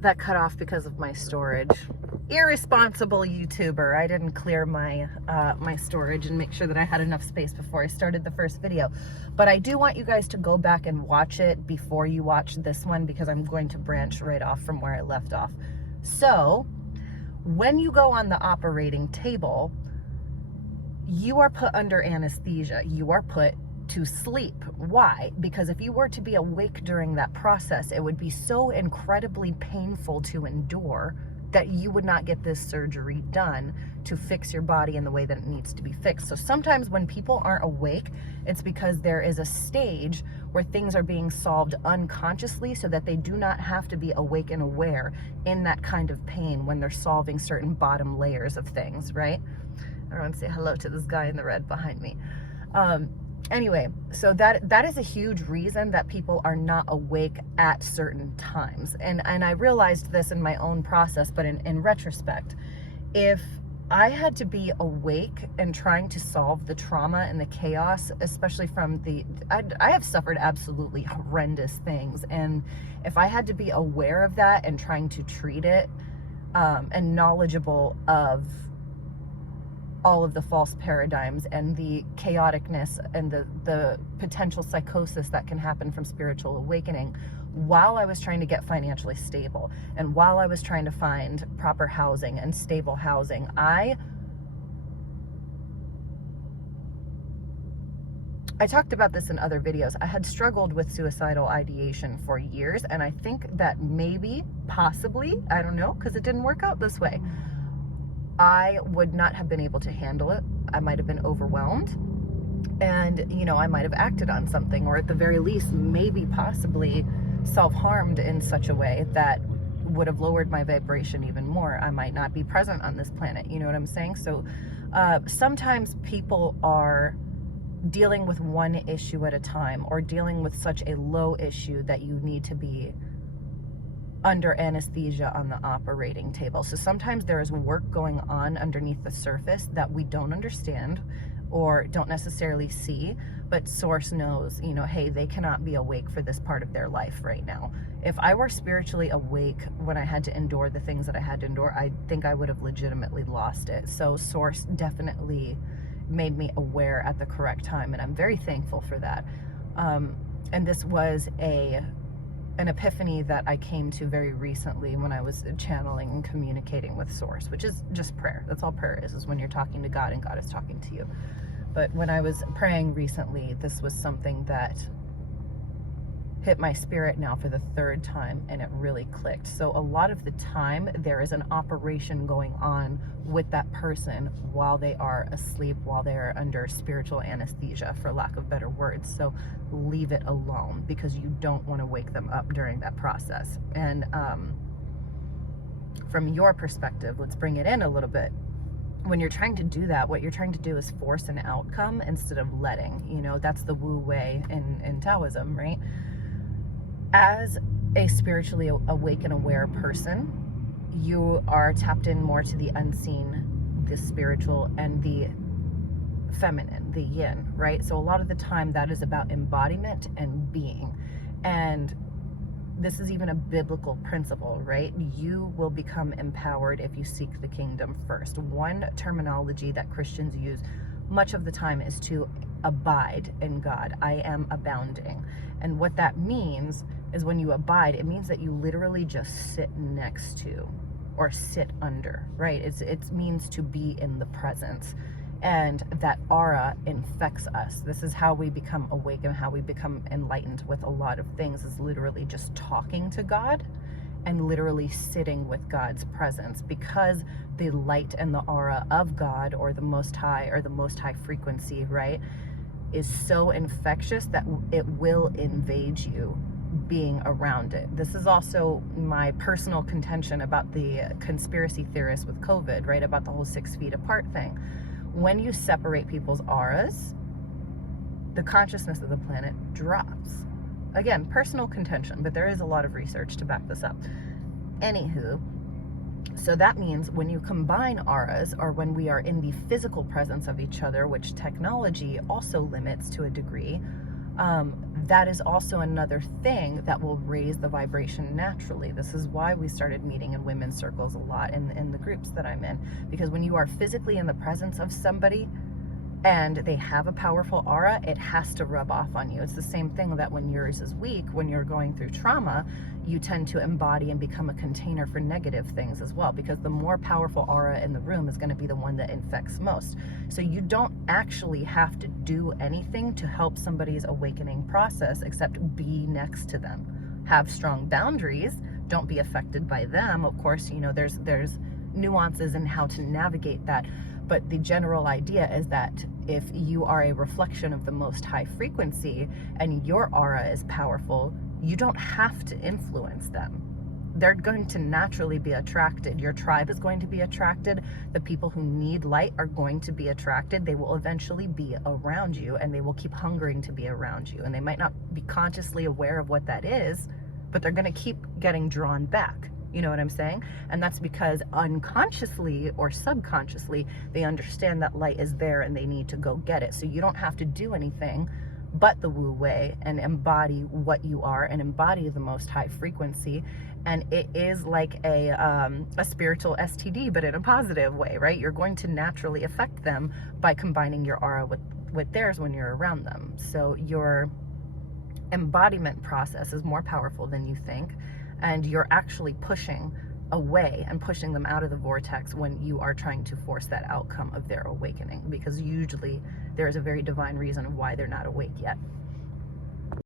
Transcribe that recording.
that cut off because of my storage. Irresponsible YouTuber. I didn't clear my my storage and make sure that I had enough space before I started the first video. But I do want you guys to go back and watch it before you watch this one, because I'm going to branch right off from where I left off. So when you go on the operating table, you are put under anesthesia. You are put to sleep. Why? Because if you were to be awake during that process, it would be so incredibly painful to endure that you would not get this surgery done to fix your body in the way that it needs to be fixed. So sometimes when people aren't awake, it's because there is a stage where things are being solved unconsciously so that they do not have to be awake and aware in that kind of pain when they're solving certain bottom layers of things, right? I want to say hello to this guy in the red behind me. Anyway, so that is a huge reason that people are not awake at certain times. And I realized this in my own process, but in retrospect, if I had to be awake and trying to solve the trauma and the chaos, especially from I have suffered absolutely horrendous things. And if I had to be aware of that and trying to treat it, and knowledgeable of all of the false paradigms and the chaoticness and the potential psychosis that can happen from spiritual awakening, while I was trying to get financially stable and while I was trying to find proper housing and stable housing, I talked about this in other videos. I had struggled with suicidal ideation for years, and I think that maybe, possibly, I don't know, because it didn't work out this way, I would not have been able to handle it. I might have been overwhelmed, and, you know, I might have acted on something, or at the very least, maybe possibly self-harmed in such a way that would have lowered my vibration even more. I might not be present on this planet. You know what I'm saying? So sometimes people are dealing with one issue at a time, or dealing with such a low issue that you need to be under anesthesia on the operating table. So sometimes there is work going on underneath the surface that we don't understand or don't necessarily see, but source knows, you know, hey, they cannot be awake for this part of their life right now. If I were spiritually awake when I had to endure the things that I had to endure, I think I would have legitimately lost it. So source definitely made me aware at the correct time, and I'm very thankful for that. And this was an epiphany that I came to very recently when I was channeling and communicating with source, which is just prayer. That's all prayer is when you're talking to God and God is talking to you. But when I was praying recently, this was something that hit my spirit now for the third time, and it really clicked. So a lot of the time there is an operation going on with that person while they are asleep, while they are under spiritual anesthesia, for lack of better words. So leave it alone, because you don't want to wake them up during that process. And from your perspective, let's bring it in a little bit. When you're trying to do that, what you're trying to do is force an outcome instead of letting. You know, that's the Wu way in Taoism, right? As a spiritually awake and aware person, you are tapped in more to the unseen, the spiritual, and the feminine, the yin, right? So a lot of the time that is about embodiment and being. And this is even a biblical principle, right? You will become empowered if you seek the kingdom first. One terminology that Christians use much of the time is to abide in God. I am abounding. And what that means is, when you abide, it means that you literally just sit next to or sit under, right? It means to be in the presence. And that aura infects us. This is how we become awake and how we become enlightened with a lot of things, is literally just talking to God and literally sitting with God's presence, because the light and the aura of God, or the Most High, or the Most High frequency, right, is so infectious that it will invade you being around it. This is also my personal contention about the conspiracy theorists with COVID, right, about the whole 6 feet apart thing. When you separate people's auras, the consciousness of the planet drops. Again, personal contention, but there is a lot of research to back this up. Anywho, so that means when you combine auras, or when we are in the physical presence of each other, which technology also limits to a degree, that is also another thing that will raise the vibration naturally. This is why we started meeting in women's circles a lot in the groups that I'm in, because when you are physically in the presence of somebody and they have a powerful aura, it has to rub off on you. It's the same thing that when yours is weak, when you're going through trauma, you tend to embody and become a container for negative things as well, because the more powerful aura in the room is going to be the one that infects most. So you don't actually have to do anything to help somebody's awakening process except be next to them. Have strong boundaries, don't be affected by them. Of course, you know, there's nuances in how to navigate that. But the general idea is that if you are a reflection of the most high frequency and your aura is powerful, you don't have to influence them. They're going to naturally be attracted. Your tribe is going to be attracted. The people who need light are going to be attracted. They will eventually be around you, and they will keep hungering to be around you. And they might not be consciously aware of what that is, but they're going to keep getting drawn back. You know what I'm saying? And that's because unconsciously or subconsciously, they understand that light is there and they need to go get it. So you don't have to do anything but the Wu Wei and embody what you are and embody the most high frequency. And it is like a spiritual STD, but in a positive way, right? You're going to naturally affect them by combining your aura with theirs when you're around them. So your embodiment process is more powerful than you think. And you're actually pushing away and pushing them out of the vortex when you are trying to force that outcome of their awakening, because usually there is a very divine reason of why they're not awake yet.